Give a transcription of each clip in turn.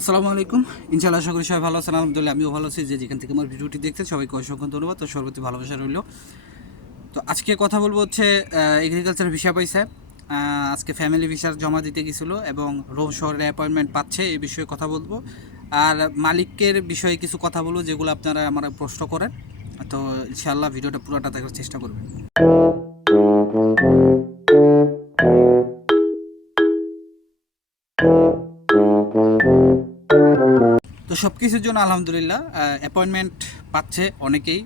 আসসালামু আলাইকুম। ইনশাআল্লাহ আশা করি সবাই ভালো আছেন। আলহামদুলিল্লাহ, আমিও ভালো আছি। যে যেখান থেকে আমার ভিডিওটি দেখতে সবাইকে অসংখ্য ধন্যবাদ তো সর্বতি ভালোবাসা রইল। তো আজকে কথা বলব হচ্ছে এগ্রিকালচার ভিসা পাইছে আজকে ফ্যামিলি ভিসার জমা দিতে গেছিল এবং রোম শহরের অ্যাপয়েন্টমেন্ট পাচ্ছে, এই বিষয়ে কথা বলব। আর মালিকের বিষয়ে কিছু কথা বলব, যেগুলো আপনারা আমার প্রশ্ন করেন। তো ইনশাআল্লাহ ভিডিওটা পুরোটা দেখার চেষ্টা করবেন। সব কিছুর জন্য আলহামদুলিল্লাহ অ্যাপয়েন্টমেন্ট পাচ্ছে অনেকেই।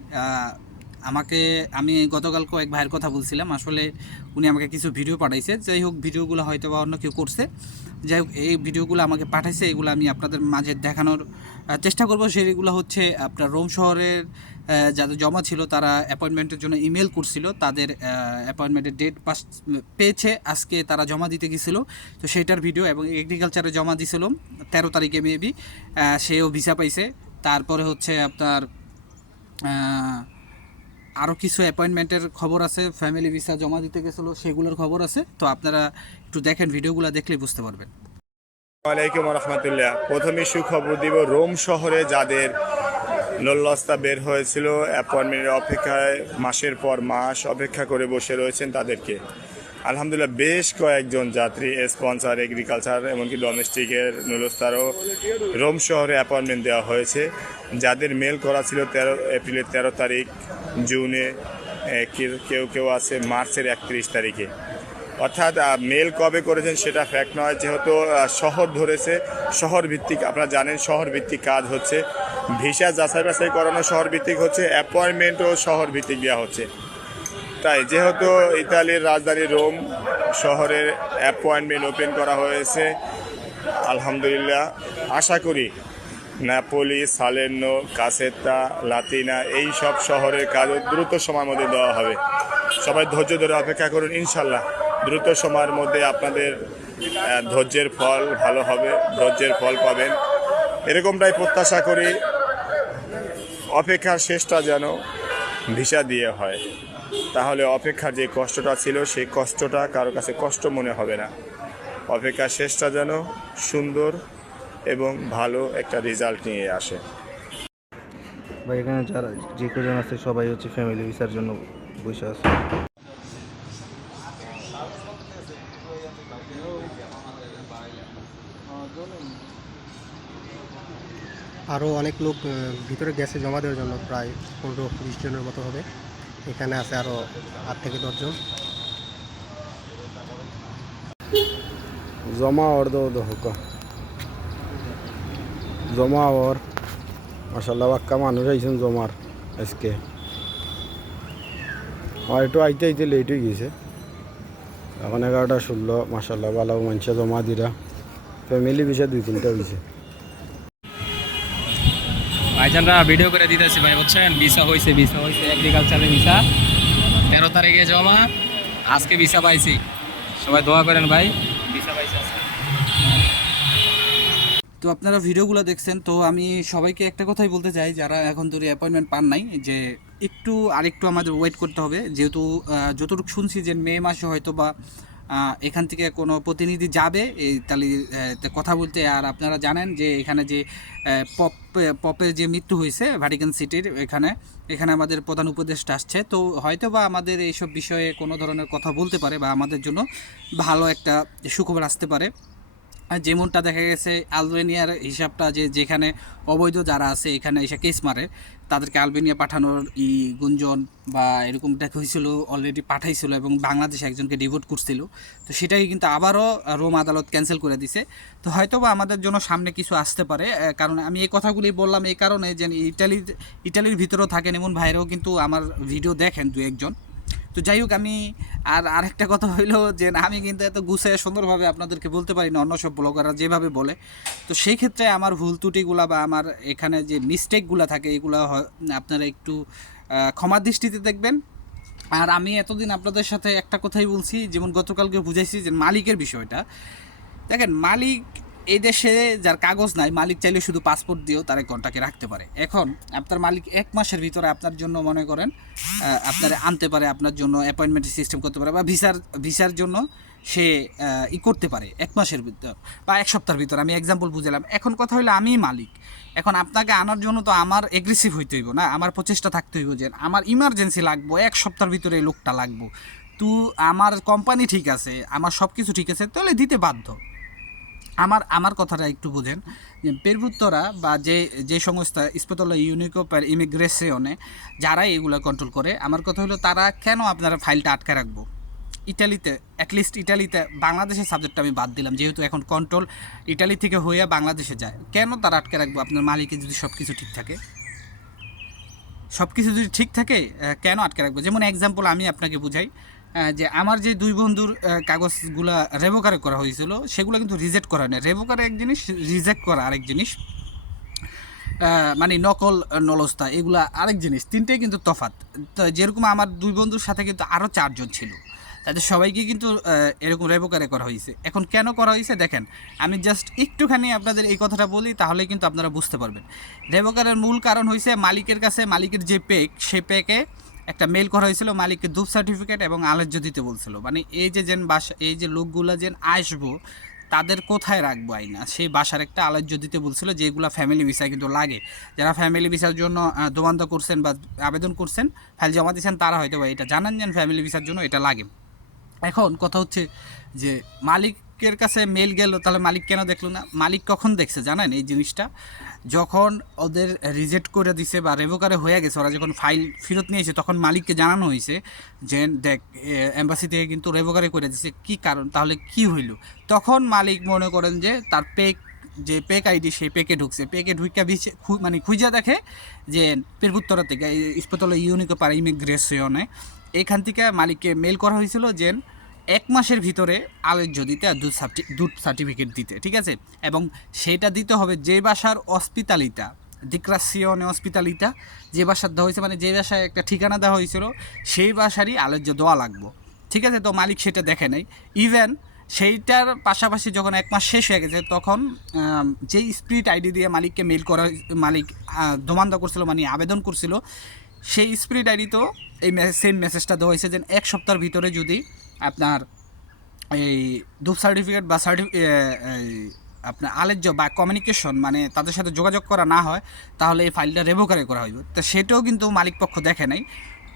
আমাকে, আমি গতকাল কয়েক ভাইয়ের কথা বলছিলাম, আসলে উনি আমাকে কিছু ভিডিও পাঠাইছে। যাই হোক ভিডিওগুলো হয়তো বা অন্য কেউ করছে। যাই হোক, এই ভিডিওগুলো আমাকে পাঠাইছে, এগুলো আমি আপনাদের মাঝে দেখানোর চেষ্টা করব। সেইগুলো হচ্ছে আপনার রোম শহরের যাদের জমা ছিল, তারা অ্যাপয়েন্টমেন্টের জন্য ইমেল করছিল। তাদের অ্যাপয়েন্টমেন্টের ডেট পাস পেয়েছে, আজকে তারা জমা দিতে গেছিল। তো সেটার ভিডিও এবং এগ্রিকালচারে জমা দিছিল, তেরো তারিখে মেবি সেও ভিসা পাইছে। তারপরে হচ্ছে আপনার আরও কিছু অ্যাপয়েন্টমেন্টের খবর আছে ফ্যামিলি ভিসা জমা দিতে গেছিল, সেগুলোর খবর আছে। তো আপনারা একটু দেখেন ভিডিওগুলো দেখলে বুঝতে পারবেন। ওয়ালাইকুম রহমতুল্লাহ। প্রথমে সুখবর দিব, রোম শহরে যাদের লোল্লস্তা বের হয়েছিল অ্যাপয়েন্টমেন্টের অপেক্ষায় মাসের পর মাস অপেক্ষা করে বসে রয়েছেন তাদেরকে। আলহামদুলিল্লাহ বেশ কয়েকজন যাত্রী স্পন্সর এগ্রিকালচার এমনকি ডোমেস্টিকের নুলস্তারও রোম শহরে অ্যাপয়েন্টমেন্ট দেওয়া হয়েছে। যাদের মেল করা ছিল তেরো, এপ্রিলের তেরো তারিখ, জুনে কেউ কেউ আছে মার্চের একত্রিশ তারিখে। অর্থাৎ মেল কবে করেছেন সেটা ফ্যাক্ট নয়। যেহেতু শহর ধরেছে শহর ভিত্তিক আপনারা জানেন শহর ভিত্তিক কাজ হচ্ছে ভিসা যাচাই বাছাই করানো শহর ভিত্তিক হচ্ছে অ্যাপয়েন্টমেন্টও শহর ভিত্তিক দেওয়া হচ্ছে। তাই যেহেতু ইতালির রাজধানী রোম শহরের অ্যাপয়েন্টমেন্ট ওপেন করা হয়েছে, আলহামদুলিল্লাহ, আশা করি নাপোলি সালের্নো কাসেত্তা লাতিনা এই সব শহরের কাজও দ্রুত সময়ের মধ্যে দেওয়া হবে। সবাই ধৈর্য ধরে অপেক্ষা করুন ইনশাল্লাহ দ্রুত সময়ের মধ্যে আপনাদের ধৈর্যের ফল ভালো হবে, ধৈর্যের ফল পাবেন। এরকমটাই প্রত্যাশা করি। অপেক্ষার শেষটা যেন ভিসা দিয়ে হয়। তাহলে অপেক্ষার যে কষ্টটা ছিল, সেই কষ্টটা কারও কাছে কষ্ট মনে হবে না। অপেক্ষার শেষটা যেন সুন্দর এবং ভালো একটা রেজাল্ট নিয়ে আসে। ভাই, এখানে যারা যে কজন আছে, সবাই হচ্ছে ফ্যামিলি ভিসার জন্য বসে আছে। আরও অনেক লোক ভিতরে গেছে জমা দেওয়ার জন্য, প্রায় পনেরো বিশ জনের মতো হবে। এখানে আছে আরও আট থেকে দশজন জমা হুকা। জমা ওর। মাসাল্লাহ বাক্কা মানুষ আইছেন জমার আজকে। আর একটু আইতে আইতে লেট হয়ে গেছে। এখন এগারোটা ষোলো মাসাল্লাহ ভালো মানুষে জমা দিরা। ফ্যামিলি বিষয় দুই তিনটা হয়েছে ভাইজানরা ভিডিও করে দিতেছি, ভাই, বুঝছেন? ভিসা হয়েছে ভিসা হয়েছে এগ্রিকালচারের ভিসা। তেরো তারিখে জমা, আজকে ভিসা পাইছি। সবাই দোয়া করেন, ভাই। ভিসা পাইছি তো আপনারা ভিডিওগুলো দেখছেন, তো আমি সবাইকে একটা কথাই বলতে চাই, যারা এখন ধরে অ্যাপয়েন্টমেন্ট পান নাই, যে একটু আরেকটু আমাদের ওয়েট করতে হবে। যেহেতু যতটুকু শুনছি যে মে মাসে হয়তো বা এখান থেকে কোনো প্রতিনিধি যাবে? এই তাহলে কথা বলতে আর আপনারা জানেন যে এখানে যে পপ, পপের যে মৃত্যু হয়েছে ভ্যাটিকান সিটির এখানে এখানে আমাদের প্রধান উপদেষ্টা আসছে। তো হয়তো বা আমাদের এইসব বিষয়ে কোনো ধরনের কথা বলতে পারে বা আমাদের জন্য ভালো একটা সুখবর আসতে পারে। যেমনটা দেখা গেছে, আলবেনিয়ার হিসাবটা যে যেখানে অবৈধ যারা আছে, এখানে এসে কেস মারে। তাদেরকে আলবেনিয়া পাঠানোর ই গুঞ্জন বা এরকমটা হয়েছিল অলরেডি পাঠাইছিল এবং বাংলাদেশে একজনকে ডিভোট করছিল। তো সেটাই কিন্তু আবারও রোম আদালত ক্যান্সেল করে দিছে। তো হয়তো বা আমাদের জন্য সামনে কিছু আসতে পারে কারণ আমি এই কথাগুলি বললাম এই কারণে যে ইটালির ইটালির ভিতরেও থাকেন এমন ভাইরাও কিন্তু আমার ভিডিও দেখেন দু একজন তো যাই হোক, আমি আর আরেকটা কথা হইল যে, আমি কিন্তু এত গুছিয়ে সুন্দরভাবে আপনাদেরকে বলতে পারি না অন্য সব ব্লগাররা যেভাবে বলে। তো সেই ক্ষেত্রে আমার ভুল ত্রুটিগুলা বা আমার এখানে যে মিস্টেকগুলো থাকে, এগুলো আপনারা একটু ক্ষমা দৃষ্টিতে দেখবেন। আর আমি এতদিন আপনাদের সাথে একটা কথাই বলছি, যেমন গতকালকে বুঝাইছি যে মালিকের বিষয়টা। দেখেন, মালিক এই দেশে যার কাগজ নাই, মালিক চাইলে শুধু পাসপোর্ট দিয়েও তার কন্টাকে রাখতে পারে। এখন আপনার মালিক এক মাসের ভিতরে আপনার জন্য মনে করেন আপনার আনতে পারে, আপনার জন্য অ্যাপয়েন্টমেন্ট সিস্টেম করতে পারে বা ভিসার ভিসার জন্য সে ই করতে পারে এক মাসের ভিতর বা এক সপ্তাহের ভিতর। আমি এক্সাম্পল বুঝলাম। এখন কথা হলো আমি মালিক। এখন আপনাকে আনার জন্য তো আমার এগ্রেসিভ হইতে হইব না, আমার প্রচেষ্টা থাকতে হইব যে আমার ইমার্জেন্সি লাগবো, এক সপ্তাহের ভিতরে এই লোকটা লাগবো। তো আমার কোম্পানি ঠিক আছে, আমার সব কিছু ঠিক আছে, তাহলে দিতে বাধ্য। আমার আমার কথাটা একটু বুঝেন। পেরভুত্তরা বা যে যে সংস্থা ইস্পতলা ইউনিকো পার ইমিগ্রেশনে যারা এগুলো কন্ট্রোল করে, আমার কথা হলো তারা কেন আপনারা ফাইলটা আটকে রাখব? ইটালিতে অ্যাটলিস্ট ইটালিতে বাংলাদেশের সাবজেক্টটা আমি বাদ দিলাম, যেহেতু এখন কন্ট্রোল ইটালি থেকে হয়ে বাংলাদেশে যায়। কেন তারা আটকে রাখব? আপনার মালিকের যদি সব কিছু ঠিক থাকে। সব কিছু যদি ঠিক থাকে কেন আটকে রাখব? যেমন এক্সাম্পল আমি আপনাকে বুঝাই। যে আমার যে দুই বন্ধুর কাগজগুলা রেভোকারে করা হয়েছিল, সেগুলো কিন্তু রিজেক্ট করা হয় না রেভোকারে এক জিনিস রিজেক্ট করা আরেক জিনিস। মানে নকল, নলস্তা, এগুলা আরেক জিনিস। তিনটেই কিন্তু তফাত তো যেরকম আমার দুই বন্ধুর সাথে কিন্তু আরও চারজন ছিল, তাদের সবাইকে কিন্তু এরকম রেভোকারে করা হয়েছে। এখন কেন করা হয়েছে? দেখেন, আমি জাস্ট একটুখানি আপনাদের এই কথাটা বলি তাহলে কিন্তু আপনারা বুঝতে পারবেন। রেভোকারের মূল কারণ হয়েছে মালিকের কাছে, মালিকের যে পেক, সে পেকে একটা মেল করা হয়েছিল, মালিককে দুধ সার্টিফিকেট এবং আলোচ্য দিতে বলছিল। মানে এই যে যেন বাসা, এই যে লোকগুলো যেন আসব, তাদের কোথায় রাখব আইনা? সেই বাসার একটা আলোচ্য দিতে বলছিল, যেগুলো ফ্যামিলি ভিসায় কিন্তু লাগে। যারা ফ্যামিলি ভিসার জন্য দোমান্ত করছেন বা আবেদন করছেন, ফাইল জমা দিয়েছেন, তারা হয়তো বা এটা জানান যেন ফ্যামিলি ভিসার জন্য এটা লাগে। এখন কথা হচ্ছে যে, মালিকের কাছে মেল গেল, তাহলে মালিক কেন দেখল না? মালিক কখন দেখছে জানেন এই জিনিসটা? যখন ওদের রিজেক্ট করে দিছে বা রেভোকারে হয়ে গেছে, ওরা যখন ফাইল ফেরত নিয়েছে, তখন মালিককে জানানো হয়েছে যে, দেখ এম্বাসি থেকে কিন্তু রেভোকারে করে দিছে। কি কারণ? তাহলে কি হইল? তখন মালিক মনে করেন যে, তার পেক যে পেক আইডি সেই পেকে ঢুকছে। পেকে ঢুকা বিছে মানে খুঁজা দেখে যে পেরপুত্তরা থেকে ইস্পতলা ইউনিকো পার ইমিগ্রেশনে, এখান থেকে মালিককে মেল করা হয়েছিল যে এক মাসের ভিতরে দিতে আর দুধ দুধ সার্টিফিকেট দিতে, ঠিক আছে? এবং সেটা দিতে হবে যে বাসার অস্পিতালিতা ডিক্রাসিয়নে হসপিটালিটা যে বাসার দেওয়া হয়েছে মানে যে বাসায় একটা ঠিকানা দেওয়া হয়েছিল, সেই বাসারই আলোচ্য দেওয়া লাগবো। ঠিক আছে? তো মালিক সেটা দেখে নাই ইভেন সেইটার পাশাপাশি যখন এক মাস শেষ হয়ে গেছে, তখন যেই স্পিরিট আইডি দিয়ে মালিককে মেল করা মালিক দোমান্দা করছিল মানে আবেদন করছিল সেই আইডি তো এই সেম মেসেজটা দেওয়া হয়েছে যে এক সপ্তাহের ভিতরে যদি আপনার এই ধূপ সার্টিফিকেট বা সার্টি আপনার আলেজ্য বা কমিউনিকেশন মানে তাদের সাথে যোগাযোগ করা না হয়, তাহলে এই ফাইলটা রেভোকারে করা হইবে। তো সেটাও কিন্তু মালিকপক্ষ দেখে নাই।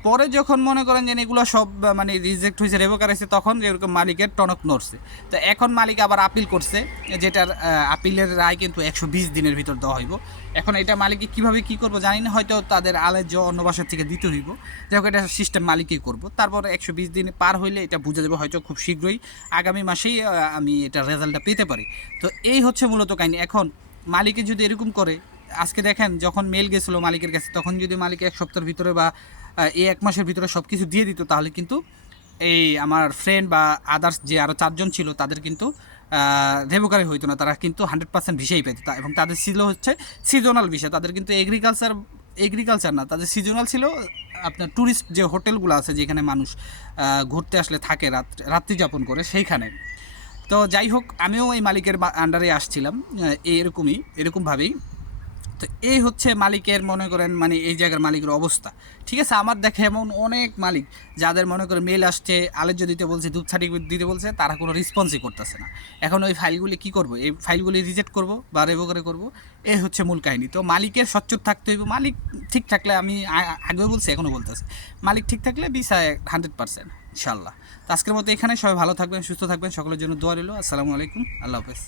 পরে যখন মনে করেন যে এগুলো সব মানে রিজেক্ট হয়েছে রেভোকার হয়েছে, তখন এরকম মালিকের টনক নড়ছে। তো এখন মালিক আবার আপিল করছে, যেটার আপিলের রায় কিন্তু একশো বিশ দিনের ভিতর দেওয়া হইব। এখন এটা মালিকে কীভাবে কি করব জানি না, হয়তো তাদের আলেজ্য অন্য বাসার থেকে দিতে হইব। যাই হোক, এটা সিস্টেম মালিকই করব। তারপর একশো বিশ দিন পার হইলে এটা বুঝে দেবো হয়তো খুব শীঘ্রই, আগামী মাসেই আমি এটা রেজাল্টটা পেতে পারি। তো এই হচ্ছে মূলত কাহিনী। এখন মালিকে যদি এরকম করে, আজকে দেখেন যখন মেল গেছিল মালিকের কাছে, তখন যদি মালিক এক সপ্তাহের ভিতরে বা এই এক মাসের ভিতরে সব কিছু দিয়ে দিত, তাহলে কিন্তু এই আমার ফ্রেন্ড বা আদার্স যে আরও চারজন ছিল, তাদের কিন্তু রেভোকারি হইতো না, তারা কিন্তু হান্ড্রেড পার্সেন্ট ভিসাই পেত। এবং তাদের ছিল হচ্ছে সিজনাল ভিসা, তাদের কিন্তু এগ্রিকালচার এগ্রিকালচার না, তাদের সিজনাল ছিল আপনার ট্যুরিস্ট যে হোটেলগুলো আছে, যেখানে মানুষ ঘুরতে আসলে থাকে রাত রাত্রি যাপন করে, সেইখানে। তো যাই হোক, আমিও এই মালিকের আন্ডারে আসছিলাম এরকমই, এরকমভাবেই। তো এই হচ্ছে মালিকের, মনে করেন মানে এই জায়গার মালিকের অবস্থা। ঠিক আছে? আমার দেখে এমন অনেক মালিক যাদের, মনে করেন মেল আসছে আলোচ্য দিতে বলছে, দুধ সার্টিফিকেট দিতে বলছে, তারা কোনো রেসপন্সই করতেছে না। এখন ওই ফাইলগুলি কি করব? এই ফাইলগুলি রিজেক্ট করব বা রেভোকারে করব? এই হচ্ছে মূল কাহিনী। তো মালিকের সচ্চর থাকতে হইব। মালিক ঠিক থাকলে আমি আগেও বলছি এখনও বলতেছি। মালিক ঠিক থাকলে বিসায় হান্ড্রেড পার্সেন্ট ইনশাল্লাহ তো আজকের মতো এখানে সবাই ভালো থাকবেন, সুস্থ থাকবেন। সকলের জন্য দোয়া রইল। আসসালামু আলাইকুম। আল্লাহ হাফেজ।